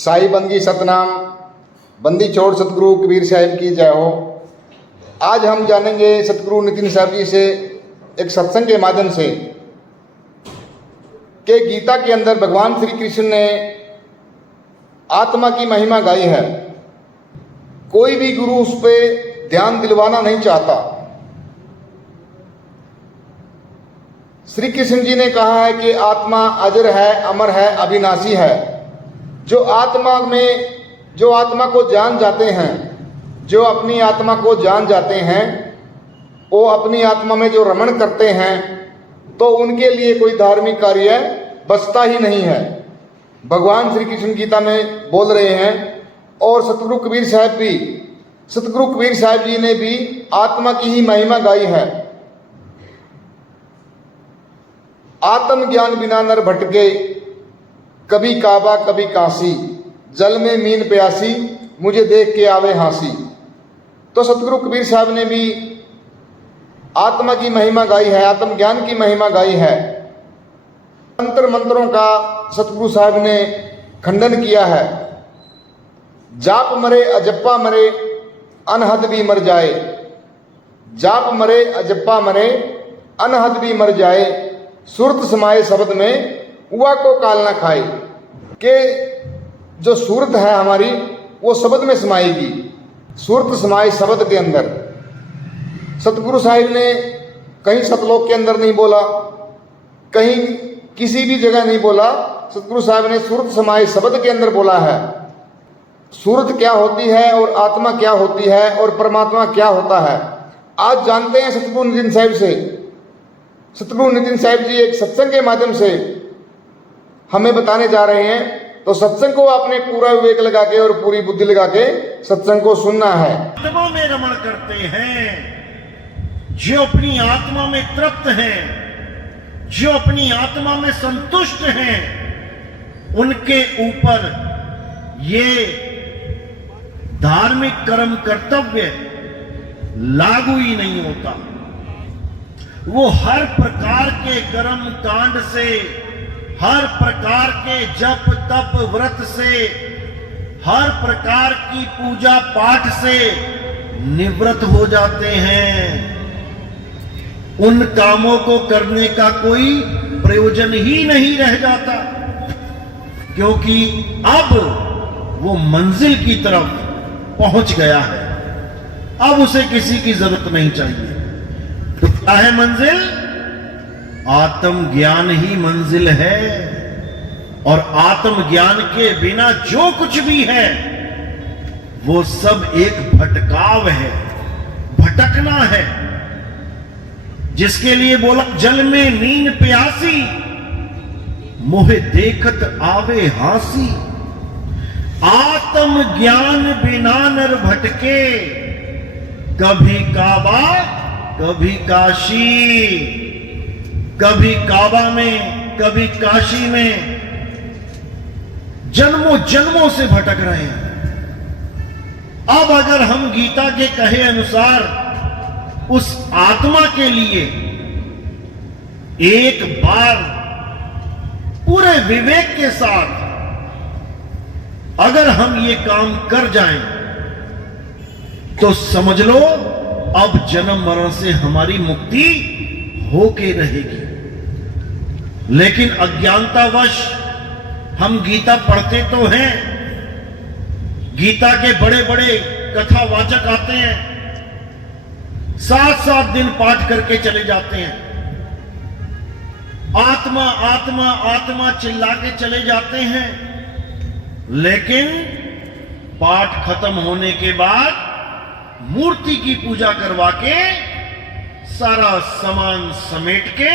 साई बंदी सतनाम बंदी छोड़ सतगुरु कबीर साहिब की जय हो। आज हम जानेंगे सतगुरु नितिन साहब जी से एक सत्संग के माध्यम से कि गीता के अंदर भगवान श्री कृष्ण ने आत्मा की महिमा गाई है। कोई भी गुरु उस पर ध्यान दिलवाना नहीं चाहता। श्री कृष्ण जी ने कहा है कि आत्मा अजर है, अमर है, अविनाशी है। जो आत्मा को जान जाते हैं, जो अपनी आत्मा को जान जाते हैं, वो अपनी आत्मा में जो रमण करते हैं, तो उनके लिए कोई धार्मिक कार्य बचता ही नहीं है। भगवान श्री कृष्ण गीता में बोल रहे हैं और सतगुरु कबीर साहब जी ने भी आत्मा की ही महिमा गाई है। आत्म ज्ञान बिना नर भटके, कभी काबा कभी काशी, जल में मीन प्यासी, मुझे देख के आवे हांसी। तो सतगुरु कबीर साहब ने भी आत्मा की महिमा गाई है, आत्म ज्ञान की महिमा गाई है। तंत्र मंत्रों का सतगुरु साहब ने खंडन किया है। जाप मरे अजप्पा मरे, अनहद भी मर जाए। जाप मरे अजप्पा मरे, अनहद भी मर जाए। सुरत समाये शब्द में, हुआ को काल ना खाए। कि जो सूरत है हमारी, वो शब्द में समाएगी। सूरत समाए शब्द के अंदर। सतगुरु साहिब ने कहीं सतलोक के अंदर नहीं बोला, कहीं किसी भी जगह नहीं बोला। सतगुरु साहिब ने सूरत समाए शब्द के अंदर बोला है। सूरत क्या होती है और आत्मा क्या होती है और परमात्मा क्या होता है, आज जानते हैं सतगुरु नितिन साहिब से। सतगुरु नितिन साहिब जी एक सत्संग के माध्यम से हमें बताने जा रहे हैं। तो सत्संग को आपने पूरा विवेक लगा के और पूरी बुद्धि लगा के सत्संग को सुनना है। आत्मा में रमण करते हैं, जो अपनी आत्मा में तृप्त हैं, जो अपनी आत्मा में संतुष्ट हैं, उनके ऊपर ये धार्मिक कर्म कर्तव्य लागू ही नहीं होता। वो हर प्रकार के कर्म कांड से, हर प्रकार के जप तप व्रत से, हर प्रकार की पूजा पाठ से निवृत्त हो जाते हैं। उन कामों को करने का कोई प्रयोजन ही नहीं रह जाता, क्योंकि अब वो मंजिल की तरफ पहुंच गया है। अब उसे किसी की जरूरत नहीं चाहिए। तो क्या है मंजिल? आत्म ज्ञान ही मंजिल है। और आत्म ज्ञान के बिना जो कुछ भी है वो सब एक भटकाव है, भटकना है। जिसके लिए बोला जल में मीन प्यासी, मोहे देखत आवे हांसी। आत्म ज्ञान बिना नर भटके, कभी काबा कभी काशी। कभी काबा में कभी काशी में जन्मों जन्मों से भटक रहे हैं। अब अगर हम गीता के कहे अनुसार उस आत्मा के लिए एक बार पूरे विवेक के साथ अगर हम ये काम कर जाएं, तो समझ लो अब जन्म मरण से हमारी मुक्ति होके रहेगी। लेकिन अज्ञानतावश हम गीता पढ़ते तो हैं, गीता के बड़े बड़े कथावाचक आते हैं, 7-7 दिन पाठ करके चले जाते हैं, आत्मा आत्मा आत्मा चिल्ला के चले जाते हैं। लेकिन पाठ खत्म होने के बाद मूर्ति की पूजा करवा के सारा सामान समेट के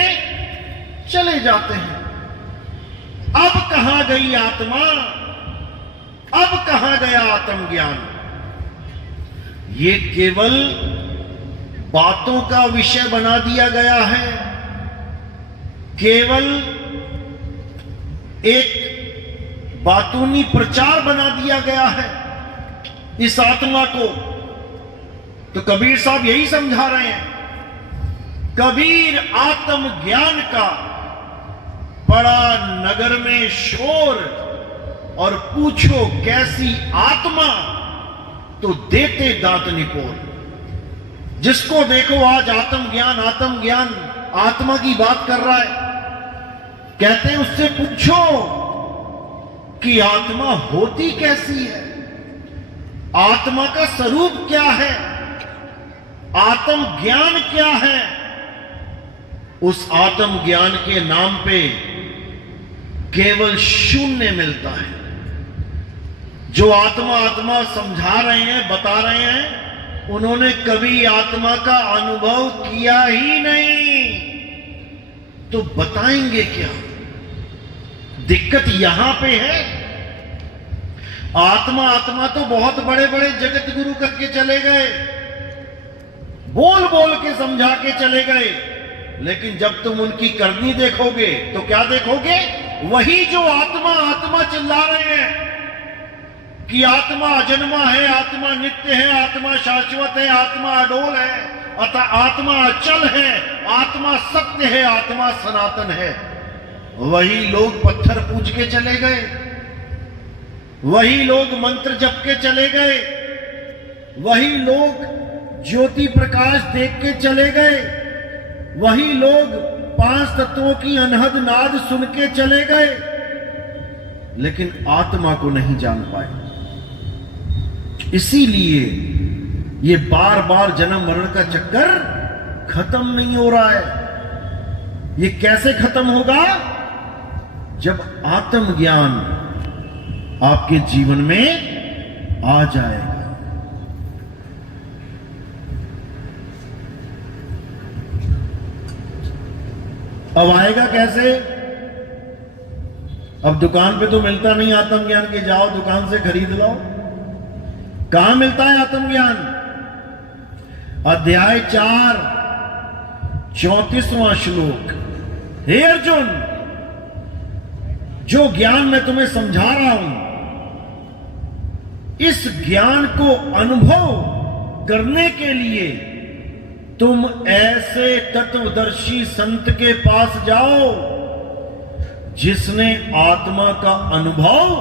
चले जाते हैं। अब कहां गई आत्मा? अब कहां गया आत्मज्ञान? ये केवल बातों का विषय बना दिया गया है, केवल एक बातूनी प्रचार बना दिया गया है इस आत्मा को। तो कबीर साहब यही समझा रहे हैं। कबीर आत्म ज्ञान का बड़ा नगर में शोर, और पूछो कैसी आत्मा, तो देते दांत निपोर। जिसको देखो आज आत्मज्ञान आत्मा की बात कर रहा है, कहते हैं उससे पूछो कि आत्मा होती कैसी है, आत्मा का स्वरूप क्या है, आत्म ज्ञान क्या है। उस आत्म ज्ञान के नाम पे केवल शून्य मिलता है। जो आत्मा समझा रहे हैं, बता रहे हैं, उन्होंने कभी आत्मा का अनुभव किया ही नहीं, तो बताएंगे क्या? दिक्कत यहां पे है। आत्मा तो बहुत बड़े बड़े जगत गुरु करके चले गए, बोल बोल के समझा के चले गए, लेकिन जब तुम उनकी करनी देखोगे तो क्या देखोगे? वही जो आत्मा चिल्ला रहे हैं कि आत्मा अजन्मा है, आत्मा नित्य है, आत्मा शाश्वत है, आत्मा अडोल है, अतः आत्मा अचल है, आत्मा सत्य है, आत्मा सनातन है। वही लोग पत्थर पूज के चले गए, वही लोग मंत्र जप के चले गए, वही लोग ज्योति प्रकाश देख के चले गए, वही लोग 5 तत्वों की अनहद नाद सुन के चले गए, लेकिन आत्मा को नहीं जान पाए। इसीलिए ये बार बार जन्म मरण का चक्कर खत्म नहीं हो रहा है। ये कैसे खत्म होगा? जब आत्मज्ञान आपके जीवन में आ जाएगा। अब आएगा कैसे? अब दुकान पे तो मिलता नहीं आत्मज्ञान के, जाओ दुकान से खरीद लो। कहां मिलता है आत्मज्ञान? अध्याय 4 34वां श्लोक। हे अर्जुन, जो ज्ञान मैं तुम्हें समझा रहा हूं, इस ज्ञान को अनुभव करने के लिए तुम ऐसे तत्वदर्शी संत के पास जाओ जिसने आत्मा का अनुभव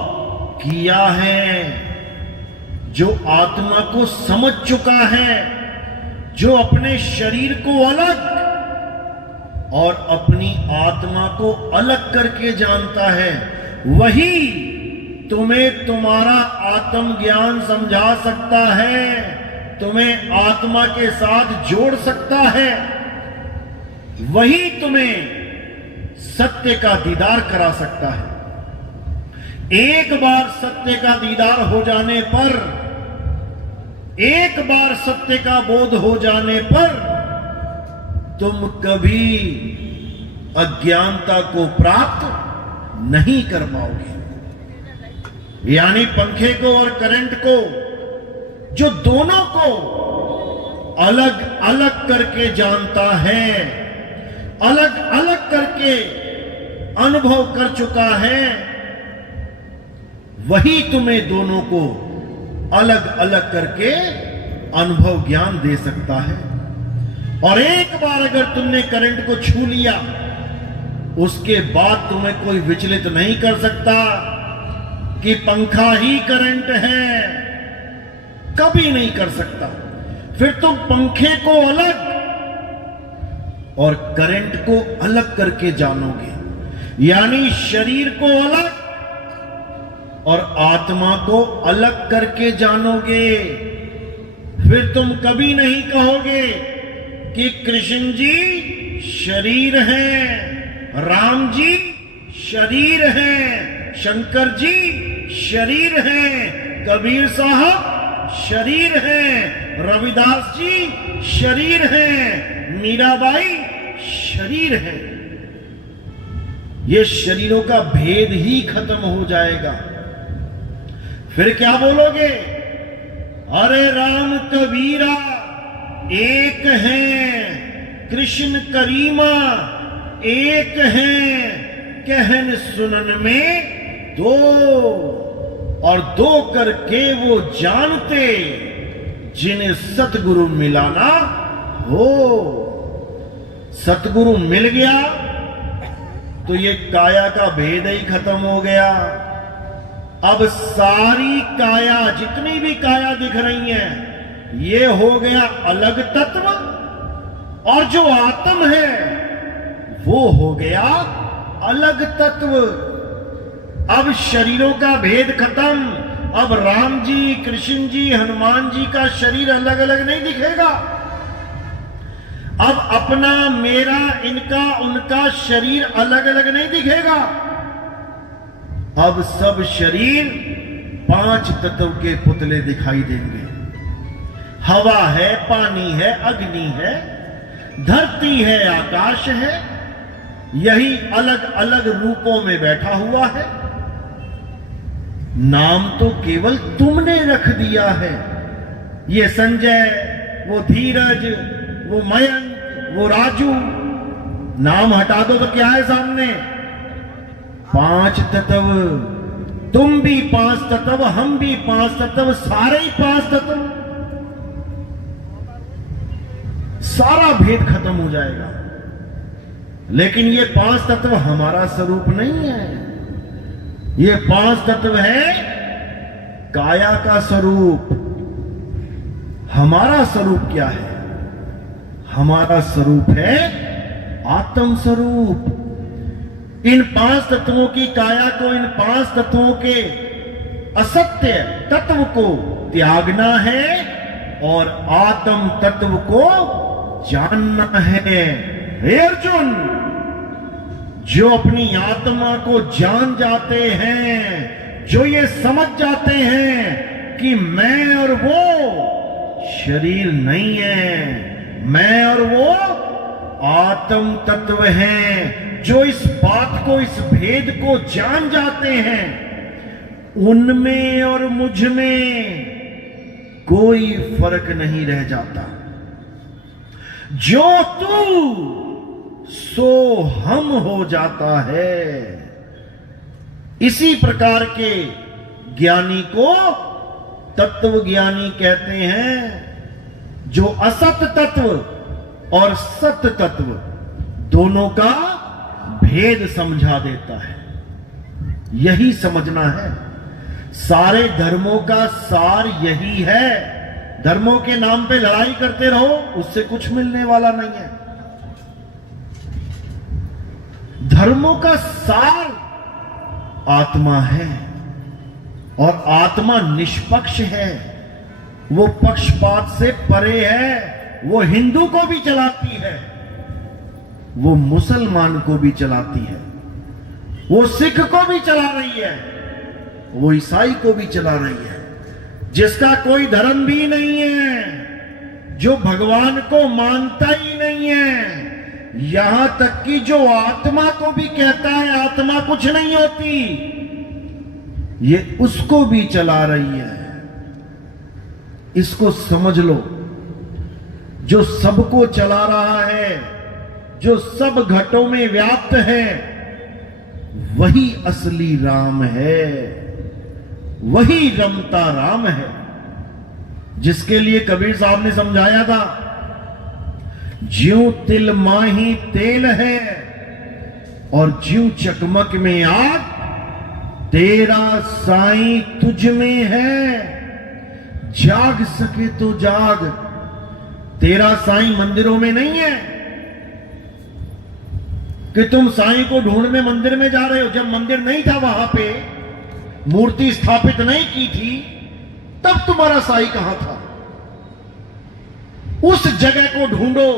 किया है, जो आत्मा को समझ चुका है, जो अपने शरीर को अलग और अपनी आत्मा को अलग करके जानता है। वही तुम्हें तुम्हारा आत्म ज्ञान समझा सकता है, तुम्हें आत्मा के साथ जोड़ सकता है, वही तुम्हें सत्य का दीदार करा सकता है। एक बार सत्य का दीदार हो जाने पर, एक बार सत्य का बोध हो जाने पर, तुम कभी अज्ञानता को प्राप्त नहीं कर पाओगे। यानी पंखे को और करंट को, जो दोनों को अलग अलग करके जानता है, अलग अलग करके अनुभव कर चुका है, वही तुम्हें दोनों को अलग अलग करके अनुभव ज्ञान दे सकता है। और एक बार अगर तुमने करंट को छू लिया, उसके बाद तुम्हें कोई विचलित नहीं कर सकता कि पंखा ही करंट है, कभी नहीं कर सकता। फिर तुम पंखे को अलग और करंट को अलग करके जानोगे, यानी शरीर को अलग और आत्मा को अलग करके जानोगे। फिर तुम कभी नहीं कहोगे कि कृष्ण जी शरीर हैं, राम जी शरीर हैं, शंकर जी शरीर हैं, कबीर साहब शरीर हैं, रविदास जी शरीर हैं, मीराबाई शरीर हैं। ये शरीरों का भेद ही खत्म हो जाएगा। फिर क्या बोलोगे? अरे राम कबीरा एक हैं, कृष्ण करीमा एक हैं, कहन सुनन में दो, और दो करके वो जानते जिन्हें सतगुरु मिलाना हो। सतगुरु मिल गया तो ये काया का भेद ही खत्म हो गया। अब सारी काया, जितनी भी काया दिख रही है, ये हो गया अलग तत्व, और जो आत्म है वो हो गया अलग तत्व। अब शरीरों का भेद खत्म। अब राम जी, कृष्ण जी, हनुमान जी का शरीर अलग अलग नहीं दिखेगा। अब अपना, मेरा, इनका, उनका शरीर अलग अलग नहीं दिखेगा। अब सब शरीर 5 तत्व के पुतले दिखाई देंगे। हवा है, पानी है, अग्नि है, धरती है, आकाश है। यही अलग अलग रूपों में बैठा हुआ है। नाम तो केवल तुमने रख दिया है। ये संजय, वो धीरज, वो मयंक, वो राजू, नाम हटा दो तो क्या है सामने? 5 तत्व। तुम भी 5 तत्व, हम भी 5 तत्व, सारे ही 5 तत्व। सारा भेद खत्म हो जाएगा। लेकिन ये 5 तत्व हमारा स्वरूप नहीं है। ये 5 तत्व है काया का स्वरूप। हमारा स्वरूप क्या है? हमारा स्वरूप है आत्म स्वरूप। इन 5 तत्वों की काया को, इन 5 तत्वों के असत्य तत्व को त्यागना है और आत्म तत्व को जानना है। हे अर्जुन, जो अपनी आत्मा को जान जाते हैं, जो ये समझ जाते हैं कि मैं और वो शरीर नहीं है, मैं और वो आत्म तत्व हैं, जो इस बात को, इस भेद को जान जाते हैं, उनमें और मुझ में कोई फर्क नहीं रह जाता। जो तू सो हम हो जाता है। इसी प्रकार के ज्ञानी को तत्व ज्ञानी कहते हैं, जो असत तत्व और सत तत्व दोनों का भेद समझा देता है। यही समझना है। सारे धर्मों का सार यही है। धर्मों के नाम पे लड़ाई करते रहो, उससे कुछ मिलने वाला नहीं है। धर्मों का सार आत्मा है, और आत्मा निष्पक्ष है। वो पक्षपात से परे है। वो हिंदू को भी चलाती है, वो मुसलमान को भी चलाती है, वो सिख को भी चला रही है, वो ईसाई को भी चला रही है। जिसका कोई धर्म भी नहीं है, जो भगवान को मानता ही नहीं है, यहां तक कि जो आत्मा को भी कहता है आत्मा कुछ नहीं होती, ये उसको भी चला रही है। इसको समझ लो। जो सबको चला रहा है, जो सब घटों में व्याप्त है, वही असली राम है, वही रमता राम है। जिसके लिए कबीर साहब ने समझाया था, ज्यों तिल माही तेल है और ज्यों चकमक में आग, तेरा साईं तुझ में है, जाग सके तो जाग। तेरा साईं मंदिरों में नहीं है कि तुम साईं को ढूंढने मंदिर में जा रहे हो। जब मंदिर नहीं था, वहां पे मूर्ति स्थापित नहीं की थी, तब तुम्हारा साईं कहां था? उस जगह को ढूंढो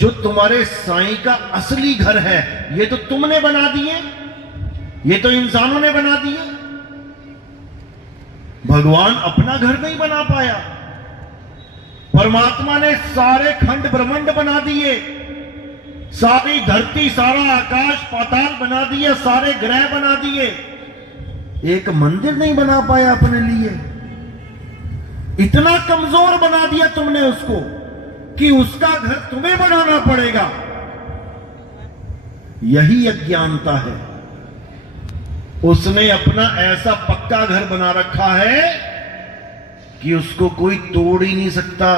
जो तुम्हारे साईं का असली घर है। ये तो तुमने बना दिए, ये तो इंसानों ने बना दिए। भगवान अपना घर नहीं बना पाया। परमात्मा ने सारे खंड ब्रह्मांड बना दिए, सारी धरती, सारा आकाश पाताल बना दिया, सारे ग्रह बना दिए। एक मंदिर नहीं बना पाया अपने लिए। इतना कमजोर बना दिया तुमने उसको कि उसका घर तुम्हें बनाना पड़ेगा। यही अज्ञानता है। उसने अपना ऐसा पक्का घर बना रखा है कि उसको कोई तोड़ ही नहीं सकता।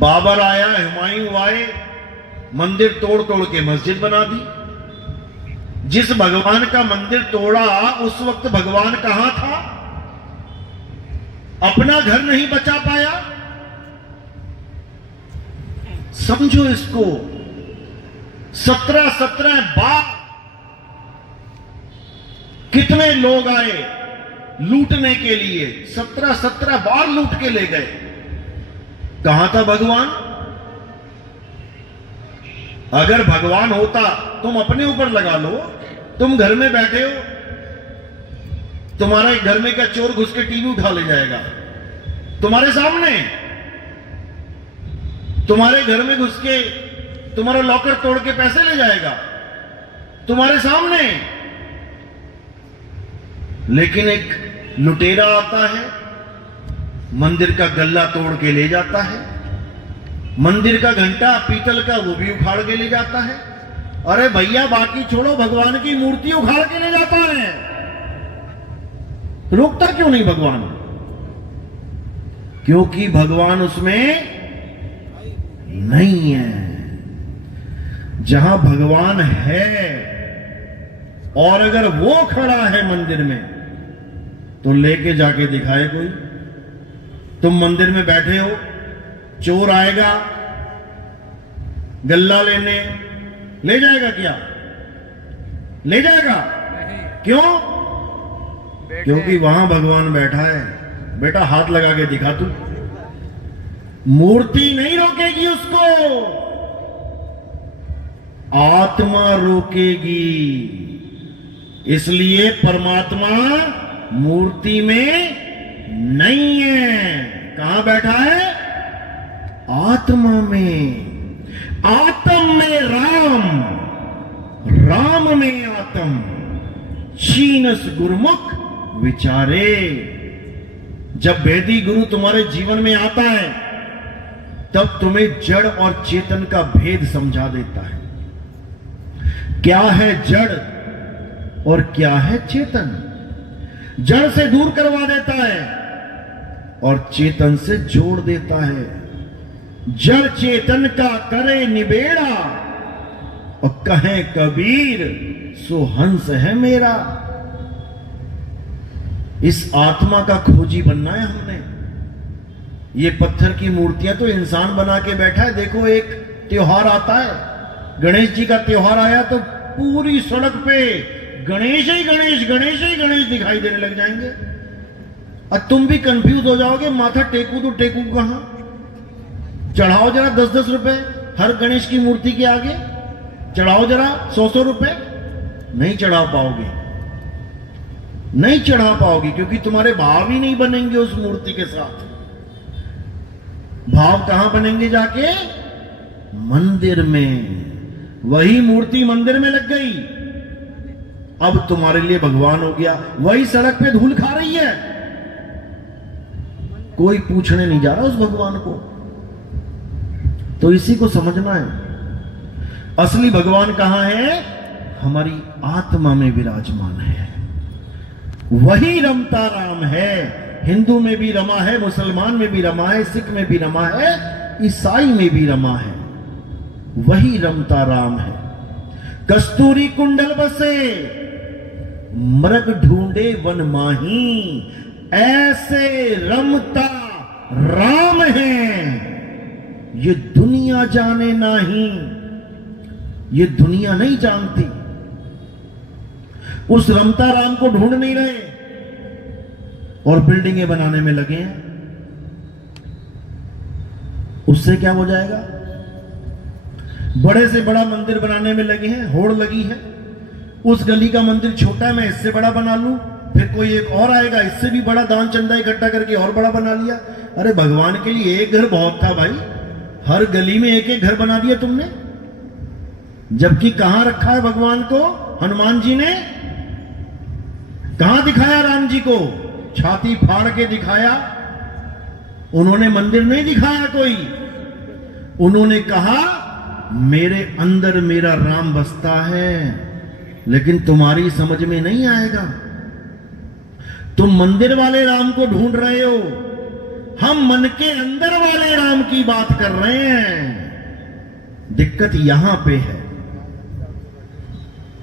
बाबर आया, हुमायूं आए, मंदिर तोड़ तोड़ के मस्जिद बना दी। जिस भगवान का मंदिर तोड़ा उस वक्त भगवान कहां था? अपना घर नहीं बचा पाया। समझो इसको, 17 बार कितने लोग आए लूटने के लिए, 17 बार लूट के ले गए। कहां था भगवान? अगर भगवान होता, तुम अपने ऊपर लगा लो, तुम घर में बैठे हो, तुम्हारे घर में क्या चोर घुस के टीवी उठा ले जाएगा? तुम्हारे सामने, तुम्हारे घर में घुस के तुम्हारा लॉकर तोड़ के पैसे ले जाएगा? तुम्हारे सामने। लेकिन एक लुटेरा आता है, मंदिर का गल्ला तोड़ के ले जाता है, मंदिर का घंटा पीतल का वो भी उखाड़ के ले जाता है। अरे भैया बाकी छोड़ो, भगवान की मूर्ति उखाड़ के ले जाता है। रोकता क्यों नहीं भगवान? क्योंकि भगवान उसमें नहीं है। जहां भगवान है और अगर वो खड़ा है मंदिर में तो लेके जाके दिखाए कोई। तुम मंदिर में बैठे हो, चोर आएगा गल्ला लेने, ले जाएगा क्या? ले जाएगा? क्यों? क्योंकि वहां भगवान बैठा है। बेटा हाथ लगा के दिखा तू। मूर्ति नहीं रोकेगी उसको, आत्मा रोकेगी। इसलिए परमात्मा मूर्ति में नहीं है। कहां बैठा है? आत्मा में। आत्म में राम, राम में आत्म। शीनस गुरुमुख विचारे। जब वेदी गुरु तुम्हारे जीवन में आता है तब तुम्हें जड़ और चेतन का भेद समझा देता है। क्या है जड़ और क्या है चेतन? जड़ से दूर करवा देता है और चेतन से जोड़ देता है। जड़ चेतन का करे निबेड़ा और कहे कबीर सो हंस है मेरा। इस आत्मा का खोजी बनना है हमने। ये पत्थर की मूर्तियां तो इंसान बना के बैठा है। देखो एक त्योहार आता है, गणेश जी का त्योहार आया तो पूरी सड़क पे गणेश ही गणेश, गणेश ही गणेश दिखाई देने लग जाएंगे। और तुम भी कंफ्यूज हो जाओगे, माथा टेकू तो टेकू कहां? चढ़ाओ जरा 10-10 रुपए हर गणेश की मूर्ति के आगे, चढ़ाओ जरा 100-100 रुपए। नहीं चढ़ा पाओगे, नहीं चढ़ा पाओगे, क्योंकि तुम्हारे भाव ही नहीं बनेंगे उस मूर्ति के साथ। भाव कहां बनेंगे? जाके मंदिर में। वही मूर्ति मंदिर में लग गई, अब तुम्हारे लिए भगवान हो गया। वही सड़क पे धूल खा रही है, कोई पूछने नहीं जा रहा उस भगवान को। तो इसी को समझना है। असली भगवान कहां है? हमारी आत्मा में विराजमान है। वही रमता राम है। हिंदू में भी रमा है, मुसलमान में भी रमा है, सिख में भी रमा है, ईसाई में भी रमा है। वही रमता राम है। कस्तूरी कुंडल बसे मृग ढूंढे वन माही, ऐसे रमता राम है ये दुनिया जाने नहीं। ये दुनिया नहीं जानती। उस रमता राम को ढूंढ नहीं रहे और बिल्डिंगें बनाने में लगे हैं। उससे क्या हो जाएगा? बड़े से बड़ा मंदिर बनाने में लगे हैं, होड़ लगी है। उस गली का मंदिर छोटा है, मैं इससे बड़ा बना लूं, फिर कोई एक और आएगा इससे भी बड़ा दान चंदा इकट्ठा करके और बड़ा बना लिया। अरे भगवान के लिए एक घर बहुत था भाई, हर गली में एक एक घर बना दिया तुमने। जबकि कहां रखा है भगवान को? हनुमान जी ने कहां दिखाया? राम जी को छाती फाड़ के दिखाया। उन्होंने मंदिर नहीं दिखाया कोई, उन्होंने कहा मेरे अंदर मेरा राम बसता है। लेकिन तुम्हारी समझ में नहीं आएगा, तुम मंदिर वाले राम को ढूंढ रहे हो, हम मन के अंदर वाले राम की बात कर रहे हैं। दिक्कत यहां पे है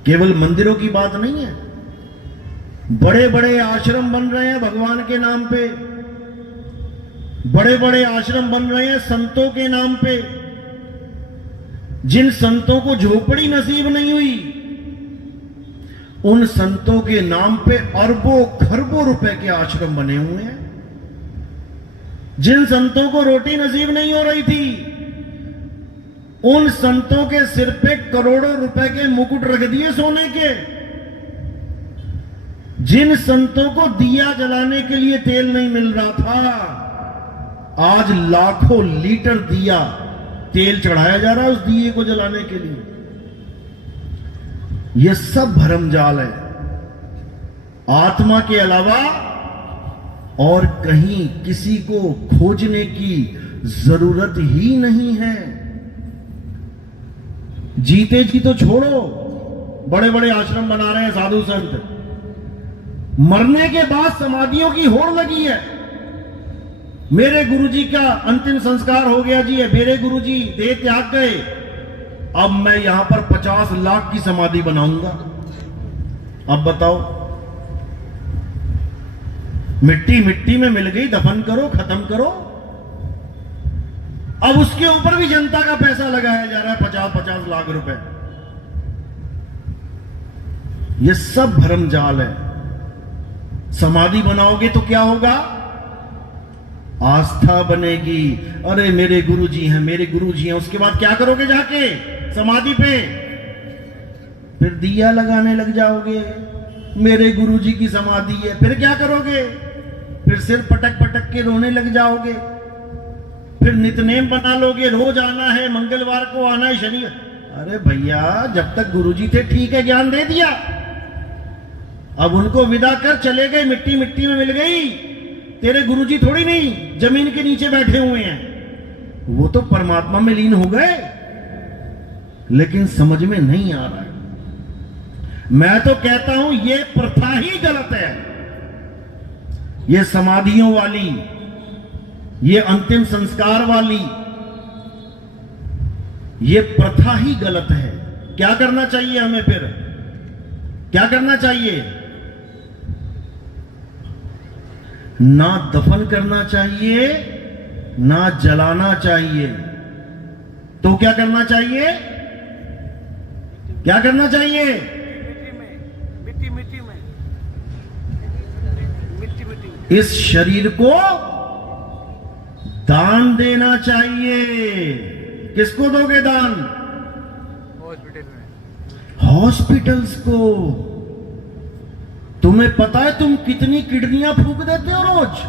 केवल मंदिरों की बात नहीं है, बड़े बड़े आश्रम बन रहे हैं भगवान के नाम पे, बड़े बड़े आश्रम बन रहे हैं संतों के नाम पे। जिन संतों को झोपड़ी नसीब नहीं हुई, उन संतों के नाम पे अरबों खरबों रुपए के आश्रम बने हुए हैं। जिन संतों को रोटी नसीब नहीं हो रही थी, उन संतों के सिर पे करोड़ों रुपए के मुकुट रख दिए सोने के। जिन संतों को दिया जलाने के लिए तेल नहीं मिल रहा था, आज लाखों लीटर दिया तेल चढ़ाया जा रहा है उस दिए को जलाने के लिए। यह सब भरमजाल है। आत्मा के अलावा और कहीं किसी को खोजने की जरूरत ही नहीं है। जीते जी तो छोड़ो, बड़े बड़े आश्रम बना रहे हैं साधु संत, मरने के बाद समाधियों की होड़ लगी है। मेरे गुरुजी का अंतिम संस्कार हो गया जी, मेरे गुरुजी देह त्याग गए, अब मैं यहां पर 50 लाख की समाधि बनाऊंगा। अब बताओ, मिट्टी मिट्टी में मिल गई, दफन करो, खत्म करो। अब उसके ऊपर भी जनता का पैसा लगाया जा रहा है, 50-50 लाख रुपए। यह सब भरमजाल है। समाधि बनाओगे तो क्या होगा? आस्था बनेगी। अरे मेरे गुरुजी हैं, मेरे गुरुजी हैं। उसके बाद क्या करोगे जाके समाधि पे? फिर दिया लगाने लग जाओगे, मेरे गुरुजी की समाधि है। फिर क्या करोगे? फिर सिर पटक पटक के रोने लग जाओगे। फिर नितनेम बना लोगे, रोज आना है, मंगलवार को आना है, शनि। अरे भैया, जब तक गुरुजी थे ठीक है, ज्ञान दे दिया, अब उनको विदा कर, चले गए, मिट्टी मिट्टी में मिल गई। तेरे गुरुजी थोड़ी नहीं जमीन के नीचे बैठे हुए हैं, वो तो परमात्मा में लीन हो गए। लेकिन समझ में नहीं आ रहा है। मैं तो कहता हूं ये प्रथा ही गलत है। ये समाधियों वाली, ये अंतिम संस्कार वाली, ये प्रथा ही गलत है। क्या करना चाहिए हमें? फिर क्या करना चाहिए? ना दफन करना चाहिए, ना जलाना चाहिए। तो क्या करना चाहिए? क्या करना चाहिए? मिट्टी में इस शरीर को दान देना चाहिए। किसको दोगे दान? हॉस्पिटल्स को। तुम्हें पता है तुम कितनी किडनियां फूंक देते हो रोज?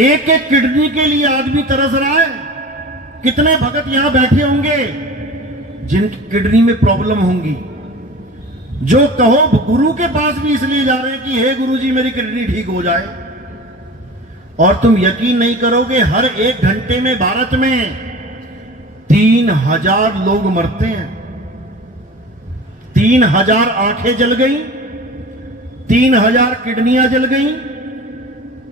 एक एक किडनी के लिए आदमी तरस रहा है। कितने भगत यहां बैठे होंगे जिनकी किडनी में प्रॉब्लम होंगी, जो कहो गुरु के पास भी इसलिए जा रहे हैं कि हे गुरुजी मेरी किडनी ठीक हो जाए। और तुम यकीन नहीं करोगे, हर 1 घंटे में भारत में 3000 लोग मरते हैं। 3000 आंखें जल गई, 3000 किडनियां जल गई,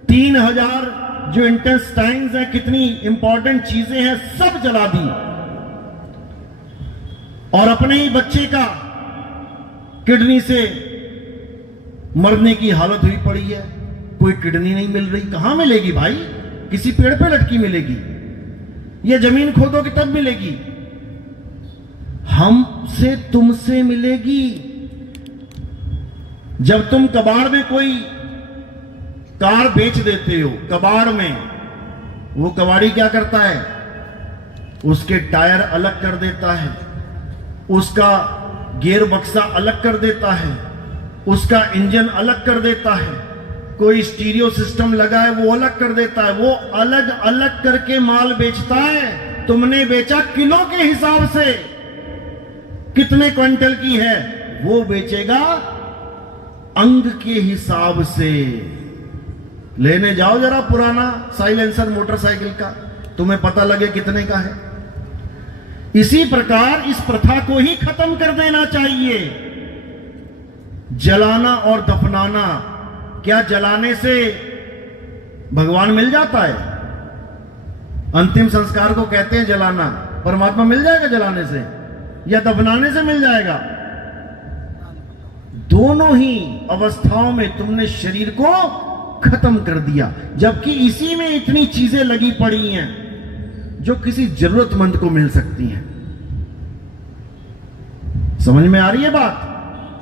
3000 जो इंटेस्टाइन्स हैं, कितनी इंपॉर्टेंट चीजें हैं, सब जला दी। और अपने ही बच्चे का किडनी से मरने की हालत हुई पड़ी है। कोई किडनी नहीं मिल रही। कहां मिलेगी भाई? किसी पेड़ पे लटकी मिलेगी, ये जमीन खोदोगे तब मिलेगी। हमसे तुमसे मिलेगी। जब तुम कबाड़ में कोई कार बेच देते हो, कबाड़ में, वो कबाड़ी क्या करता है? उसके टायर अलग कर देता है, उसका गियर बक्सा अलग कर देता है, उसका इंजन अलग कर देता है, कोई स्टीरियो सिस्टम लगा है वो अलग कर देता है। वो अलग अलग करके माल बेचता है। तुमने बेचा किलो के हिसाब से, कितने क्विंटल की है, वो बेचेगा अंग के हिसाब से। लेने जाओ जरा पुराना साइलेंसर मोटरसाइकिल का, तुम्हें पता लगे कितने का है। इसी प्रकार इस प्रथा को ही खत्म कर देना चाहिए। जलाना और दफनाना, क्या जलाने से भगवान मिल जाता है? अंतिम संस्कार को कहते हैं जलाना। परमात्मा मिल जाएगा जलाने से? या दफनाने से मिल जाएगा? दोनों ही अवस्थाओं में तुमने शरीर को खत्म कर दिया, जबकि इसी में इतनी चीजें लगी पड़ी हैं जो किसी जरूरतमंद को मिल सकती हैं। समझ में आ रही है बात?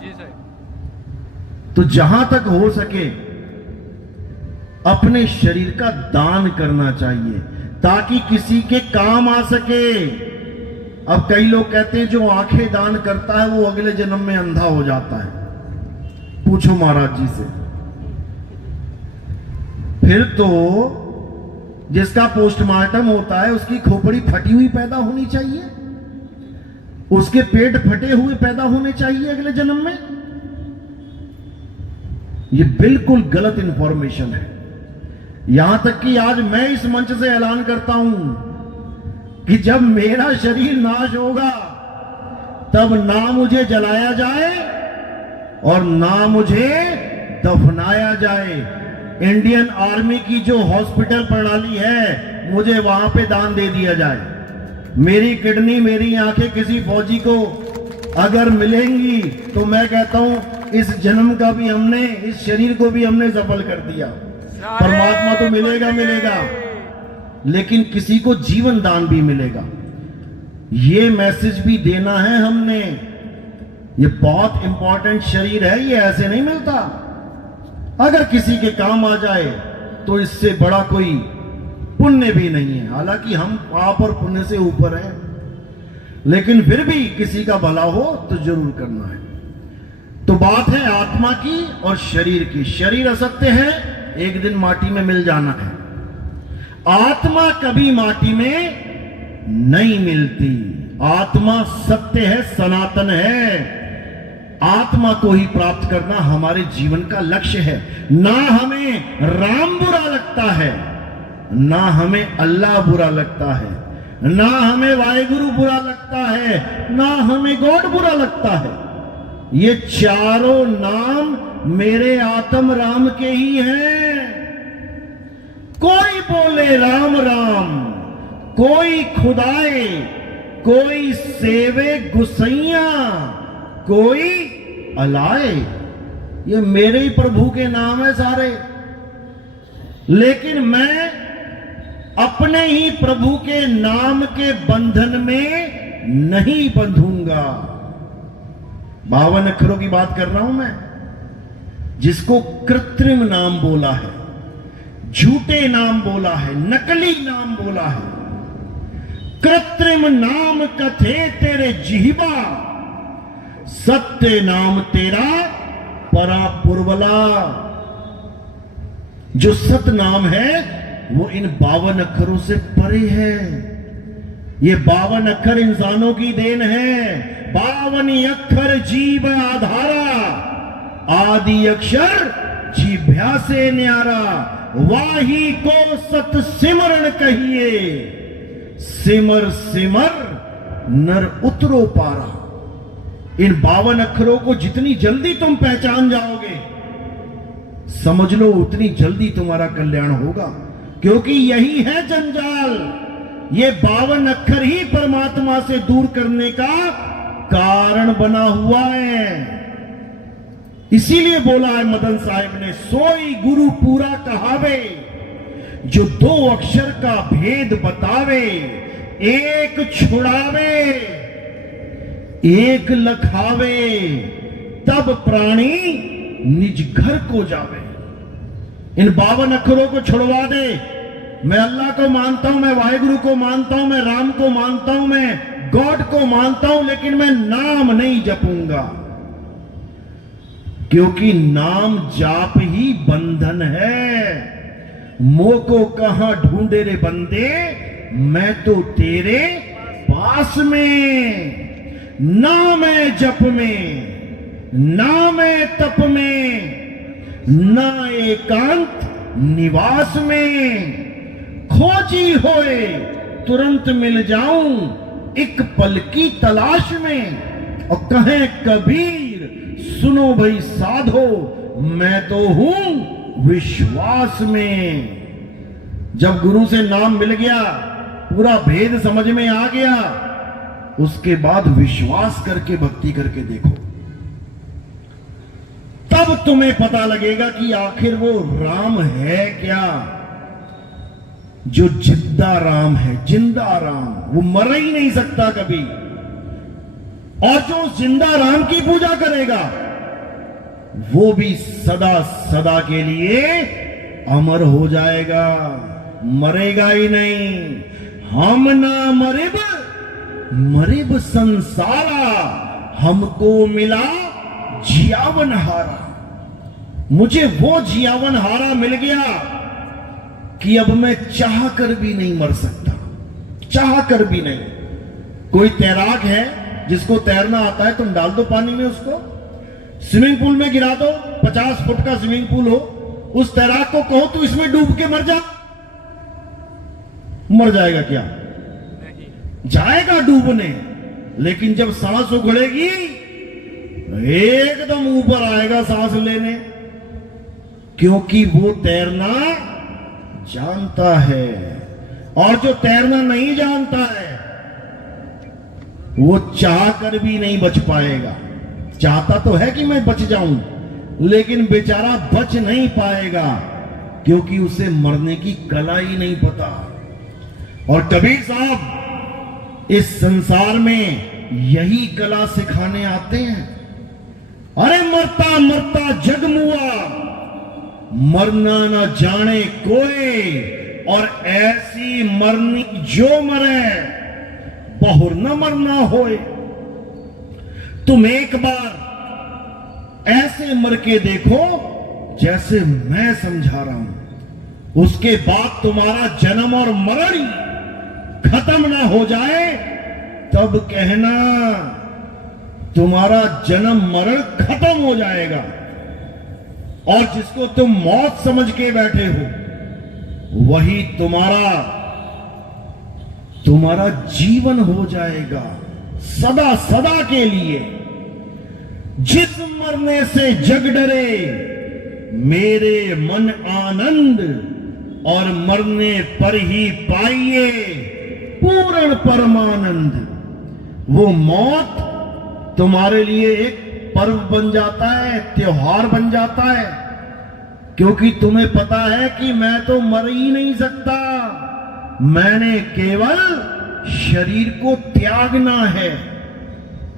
जी साहब। तो जहां तक हो सके अपने शरीर का दान करना चाहिए ताकि किसी के काम आ सके। अब कई लोग कहते हैं जो आंखें दान करता है वो अगले जन्म में अंधा हो जाता है। पूछो महाराज जी से। फिर तो जिसका पोस्टमार्टम होता है उसकी खोपड़ी फटी हुई पैदा होनी चाहिए, उसके पेट फटे हुए पैदा होने चाहिए अगले जन्म में। यह बिल्कुल गलत इंफॉर्मेशन है। यहां तक कि आज मैं इस मंच से ऐलान करता हूं कि जब मेरा शरीर नाश होगा तब ना मुझे जलाया जाए और ना मुझे दफनाया जाए। इंडियन आर्मी की जो हॉस्पिटल प्रणाली है मुझे वहां पे दान दे दिया जाए। मेरी किडनी, मेरी आंखें किसी फौजी को अगर मिलेंगी तो मैं कहता हूं इस जन्म का भी हमने, इस शरीर को भी हमने सफल कर दिया। परमात्मा तो मिलेगा, लेकिन किसी को जीवन दान भी मिलेगा। ये मैसेज भी देना है हमने। ये बहुत इंपॉर्टेंट शरीर है, ये ऐसे नहीं मिलता। अगर किसी के काम आ जाए तो इससे बड़ा कोई पुण्य भी नहीं है। हालांकि हम पाप और पुण्य से ऊपर हैं, लेकिन फिर भी किसी का भला हो तो जरूर करना है। तो बात है आत्मा की और शरीर की। शरीर असत्य है, एक दिन माटी में मिल जाना है। आत्मा कभी माटी में नहीं मिलती। आत्मा सत्य है, सनातन है। आत्मा को ही प्राप्त करना हमारे जीवन का लक्ष्य है। ना हमें राम बुरा लगता है, ना हमें अल्लाह बुरा लगता है, ना हमें वाहेगुरु बुरा लगता है, ना हमें गॉड बुरा लगता है। ये चारों नाम मेरे आत्म राम के ही हैं। कोई बोले राम राम, कोई खुदाए, कोई सेवे गुसैया, कोई अलाए। ये मेरे ही प्रभु के नाम है सारे, लेकिन मैं अपने ही प्रभु के नाम के बंधन में नहीं बंधूंगा। 52 अक्षरों की बात कर रहा हूं मैं। जिसको कृत्रिम नाम बोला है, झूठे नाम बोला है, नकली नाम बोला है। कृत्रिम नाम कथे तेरे जिह्वा, सत्य नाम तेरा परा पुरवला। जो सत नाम है वो इन 52 अक्षरों से परे है। ये 52 अक्षर इंसानों की देन है। 52 अक्षर जीव आधारा, आदि अक्षर जीभ्या से न्यारा। वाही को सत सिमरण कहिए, सिमर सिमर नर उतरो पारा। इन 52 अक्षरों को जितनी जल्दी तुम पहचान जाओगे, समझ लो उतनी जल्दी तुम्हारा कल्याण होगा। क्योंकि यही है जंजाल। ये 52 अक्षर ही परमात्मा से दूर करने का कारण बना हुआ है। इसीलिए बोला है मदन साहब ने, सोई गुरु पूरा कहावे, जो 2 अक्षर का भेद बतावे। एक छुड़ावे, एक लखावे, तब प्राणी निज घर को जावे। इन 52 अक्षरों को छुड़वा दे। मैं अल्लाह को मानता हूं, मैं वाहेगुरु को मानता हूं, मैं राम को मानता हूं, मैं गॉड को मानता हूं, लेकिन मैं नाम नहीं जपूंगा। क्योंकि नाम जाप ही बंधन है। मोह को कहां ढूंढे रे बंदे, मैं तो तेरे पास में। ना मैं जप में, ना मैं तप में, ना एकांत निवास में। खोजी होए तुरंत मिल जाऊं, एक पल की तलाश में। और कहें कबीर, सुनो भाई साधो, मैं तो हूं विश्वास में। जब गुरु से नाम मिल गया, पूरा भेद समझ में आ गया, उसके बाद विश्वास करके भक्ति करके देखो, तब तुम्हें पता लगेगा कि आखिर वो राम है क्या, जो जिंदा राम है, जिंदा राम, वो मर ही नहीं सकता कभी। और जो जिंदा राम की पूजा करेगा वो भी सदा सदा के लिए अमर हो जाएगा, मरेगा ही नहीं। हम ना मरिब मरिब संसारा, हमको मिला जियावन हारा। मुझे वो जियावन हारा मिल गया कि अब मैं चाह कर भी नहीं मर सकता, चाह कर भी नहीं। कोई तैराक है जिसको तैरना आता है, तुम डाल दो पानी में उसको, स्विमिंग पूल में गिरा दो, 50 फुट का स्विमिंग पूल हो, उस तैराक को कहो तू इसमें डूब के मर जा, मर जाएगा क्या? जाएगा डूबने, लेकिन जब सांस उखड़ेगी एकदम ऊपर आएगा सांस लेने, क्योंकि वो तैरना जानता है। और जो तैरना नहीं जानता है वो चाह कर भी नहीं बच पाएगा। चाहता तो है कि मैं बच जाऊं, लेकिन बेचारा बच नहीं पाएगा, क्योंकि उसे मरने की कला ही नहीं पता। और कबीर साहब इस संसार में यही कला सिखाने आते हैं। अरे मरता मरता जग मुआ, मरना न जाने कोई, और ऐसी मरनी जो मरे बहुर न मरना होए। तुम एक बार ऐसे मर के देखो जैसे मैं समझा रहा हूं, उसके बाद तुम्हारा जन्म और मरण खत्म ना हो जाए तब कहना तुम्हारा जन्म मरण खत्म हो जाएगा। और जिसको तुम मौत समझ के बैठे हो वही तुम्हारा जीवन हो जाएगा सदा सदा के लिए। जिस मरने से जग डरे मेरे मन आनंद, और मरने पर ही पाइए पूर्ण परमानंद। वो मौत तुम्हारे लिए एक पर्व बन जाता है, त्योहार बन जाता है, क्योंकि तुम्हें पता है कि मैं तो मर ही नहीं सकता, मैंने केवल शरीर को त्यागना है।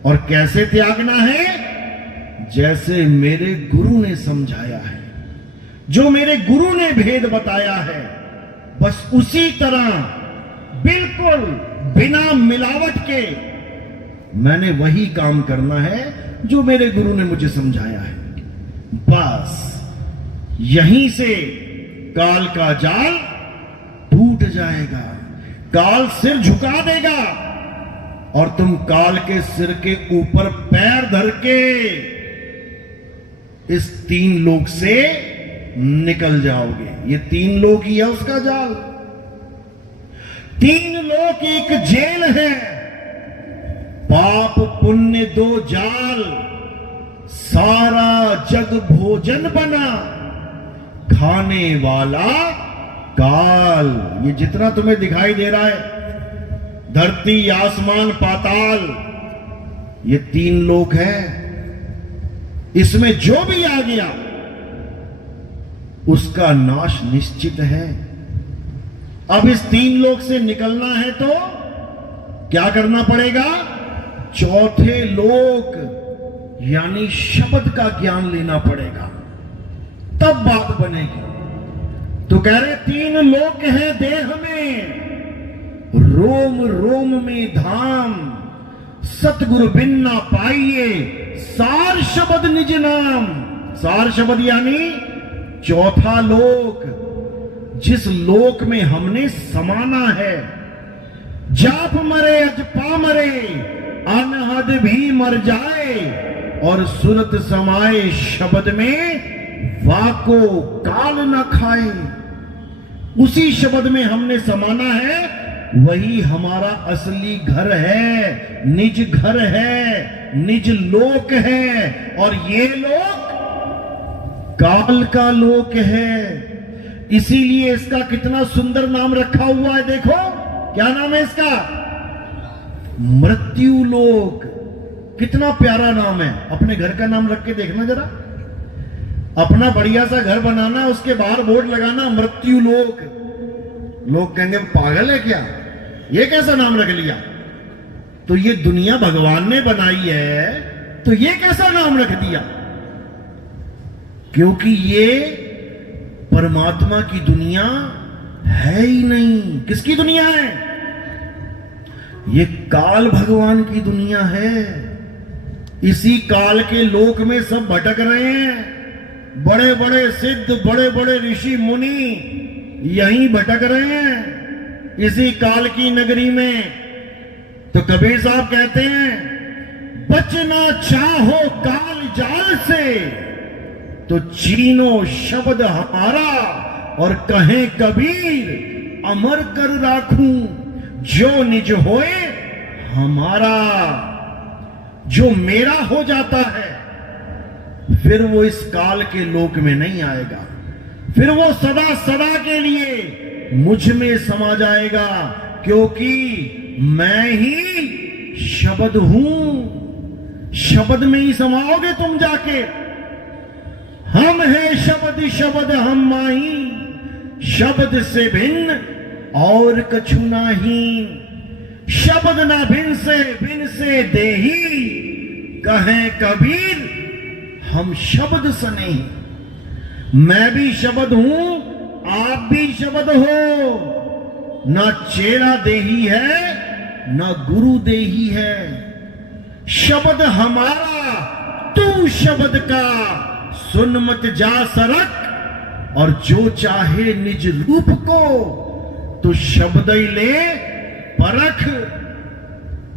और कैसे त्यागना है? जैसे मेरे गुरु ने समझाया है, जो मेरे गुरु ने भेद बताया है, बस उसी तरह बिल्कुल बिना मिलावट के मैंने वही काम करना है जो मेरे गुरु ने मुझे समझाया है। बस यहीं से काल का जाल टूट जाएगा, काल सिर झुका देगा, और तुम काल के सिर के ऊपर पैर धर के इस 3 लोक से निकल जाओगे। ये 3 लोक ही है उसका जाल। 3 लोक एक जेल है, पाप पुण्य 2 जाल, सारा जग भोजन बना, खाने वाला काल। ये जितना तुम्हें दिखाई दे रहा है, धरती आसमान पाताल, ये 3 लोक है। इसमें जो भी आ गया उसका नाश निश्चित है। अब इस 3 लोक से निकलना है तो क्या करना पड़ेगा? 4थे लोक यानी शब्द का ज्ञान लेना पड़ेगा, तब बात बनेगी। तो कह रहे 3 लोक हैं देह में, रोम रोम में धाम, सतगुरु बिन ना पाइए सार शब्द निज नाम। सार शब्द यानी 4था लोक, जिस लोक में हमने समाना है। जाप मरे अजपा मरे, अनहद भी मर जाए, और सुरत समाए शब्द में वाको काल न खाए। उसी शब्द में हमने समाना है, वही हमारा असली घर है, निज घर है, निज लोक है। और ये लोक काल का लोक है, इसीलिए इसका कितना सुंदर नाम रखा हुआ है। देखो क्या नाम है इसका? मृत्यु लोक, कितना प्यारा नाम है। अपने घर का नाम रख के देखना जरा, अपना बढ़िया सा घर बनाना, उसके बाहर बोर्ड लगाना मृत्यु लोक। लोग कहेंगे पागल है क्या, ये कैसा नाम रख लिया। तो ये दुनिया भगवान ने बनाई है, तो ये कैसा नाम रख दिया। क्योंकि ये परमात्मा की दुनिया है ही नहीं। किसकी दुनिया है, ये काल भगवान की दुनिया है। इसी काल के लोक में सब भटक रहे हैं। बड़े बड़े सिद्ध, बड़े बड़े ऋषि मुनि यहीं भटक रहे हैं, इसी काल की नगरी में। तो कबीर साहब कहते हैं, बचना चाहो काल जाल से, तो चीनो शब्द हमारा, और कहें कबीर अमर कर राखूं, जो निज होए हमारा। जो मेरा हो जाता है, फिर वो इस काल के लोक में नहीं आएगा, फिर वो सदा सदा के लिए मुझ में समा जाएगा। क्योंकि मैं ही शब्द हूं। शब्द में ही समाओगे तुम जाके। हम है शब्द, शब्द हम माही, शब्द से भिन्न और कछु नाही। शब्द ना भिन्न से देही, कहें कबीर हम शब्द सने। मैं भी शब्द हूं, आप भी शब्द हो। ना चेला देही है, ना गुरु देही है। शब्द हमारा, तू शब्द का, सुन मत जा सरक। और जो चाहे निज रूप को, तो शब्द ही ले परख।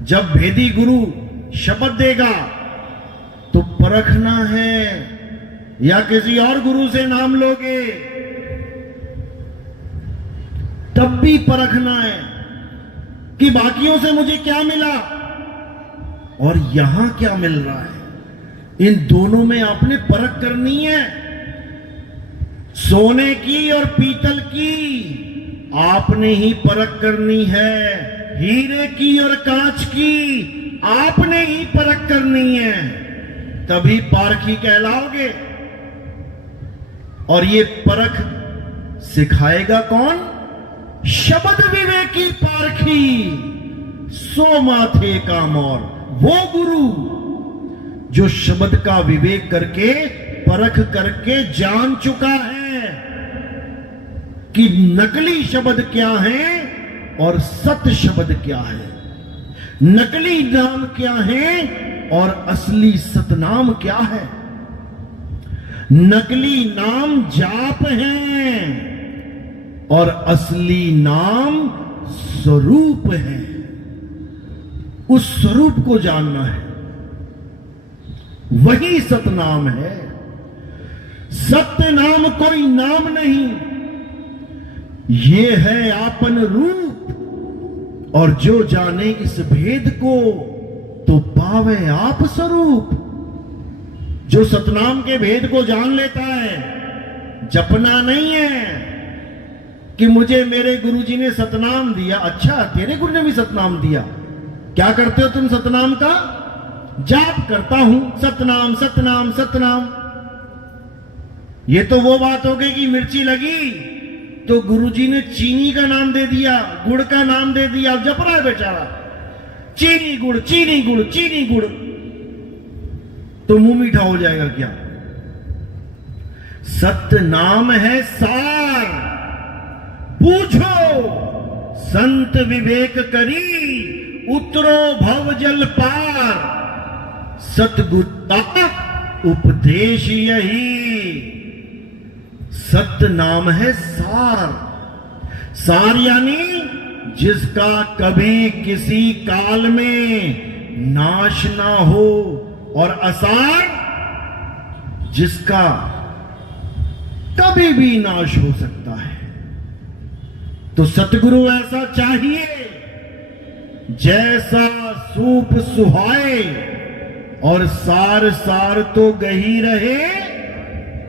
जब भेदी गुरु शब्द देगा तो परखना है, या किसी और गुरु से नाम लोगे तब भी परखना है कि बाकियों से मुझे क्या मिला और यहां क्या मिल रहा है। इन दोनों में आपने परख करनी है। सोने की और पीतल की आपने ही परख करनी है। हीरे की और कांच की आपने ही परख करनी है, तभी पारखी कहलाओगे। और ये परख सिखाएगा कौन? शब्द विवेकी पारखी, सो माथे का मोर। वो गुरु जो शब्द का विवेक करके, परख करके जान चुका है कि नकली शब्द क्या है और सत्य शब्द क्या है, नकली नाम क्या है और असली सतनाम क्या है। नकली नाम जाप है और असली नाम स्वरूप है। उस स्वरूप को जानना है, वही सतनाम है। सत्य नाम कोई नाम नहीं, ये है आपन रूप। और जो जाने इस भेद को, तो पावे आप स्वरूप। जो सतनाम के भेद को जान लेता है, जपना नहीं है कि मुझे मेरे गुरुजी ने सतनाम दिया। अच्छा, तेरे गुरु ने भी सतनाम दिया, क्या करते हो तुम सतनाम का? जाप करता हूं, सतनाम सतनाम सतनाम। ये तो वो बात हो गई कि मिर्ची लगी तो गुरुजी ने चीनी का नाम दे दिया, गुड़ का नाम दे दिया, अब जप रहा है बेचारा, चीनी गुड़ चीनी गुड़ चीनी गुड़। तो मुंह मीठा हो जाएगा क्या? सत्य नाम है सार, पूछो संत विवेक करी, उतरो भव जल पार। सतगुरु उपदेश यही। सत्य नाम है सार। सार यानी जिसका कभी किसी काल में नाश ना हो, और असार जिसका कभी भी नाश हो सकता है। तो सतगुरु ऐसा चाहिए जैसा सूप सुहाए, और सार सार तो गही रहे,